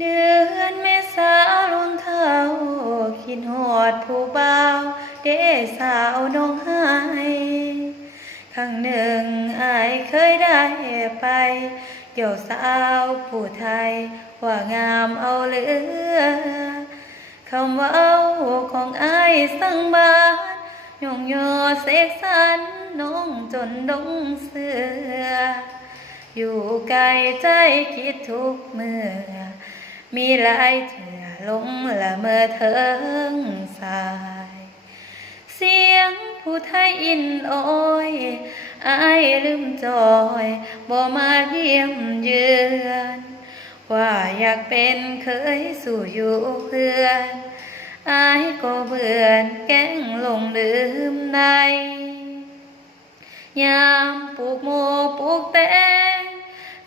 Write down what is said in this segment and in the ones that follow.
เดือนเมษาลงเท้าคิดหอดผู้บ่าวเด้สาวน้องไห้ครั้งหนึ่งอายเคยได้ไปเกี่ยวสาวผู้ไทยว่างามเอาเหลือคำว่าเอาของอายสั่งบาดย่องยอเสกสรรน้องจนดงเสืออยู่ไกลใจคิดทุกเมื่อมีหลายเถื่อลงละเมื่อเทิงสายเสียงผู้ไทยอินโอยอายลืมจอยบ่มาเยี่ยมเยือนว่าอยากเป็นเคยสู่อยู่เพื่อนอายก็เบื่อแกล้งลงลืมในยามปลูกโมปลูกแตง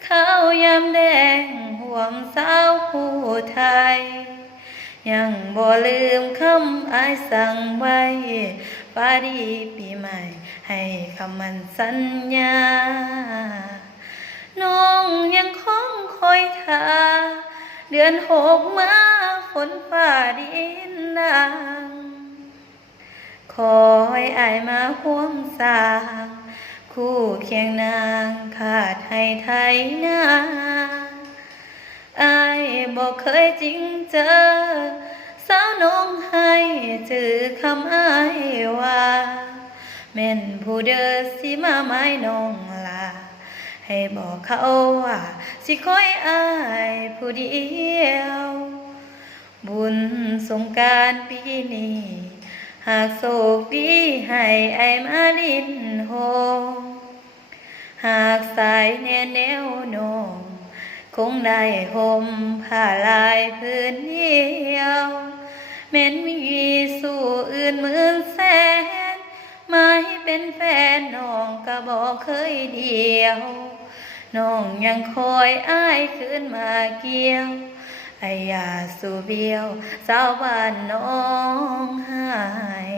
ข้าวยามแดงห่วงสาวผู้ไทยยังบ่ลืมคำอายสั่งไว้ปาดีปีใหม่ให้คำมันสัญญาน้องยังคงคอยท่าเดือนหกมาฝนฟ้าดินดังคอยอายมาห่วงสางคู่เคียงนางขาดให้ไทยนาอายบอกเคยจริงเจอสาวน้องให้จือคำอายว่าแม่นผู้เดินสิมาไม้น้องลาให้บอกเขาว่าสิคอยอายผู้เดียวบุญสงกรานต์ปีนี้หากโศกดีให้ไอมาลินโฮหากสายแน่แนวโน้มคงได้ห่มผ้าลายพื้นเดียวแม้นมีสู่อื่นหมื่นแสนมาให้เป็นแฟนน้องก็บอกเคยเดียวน้องยังคอยอ้ายคืนมาเกี่ยวไอยาสู่เบี้ยวสาวบ้านน้องหาย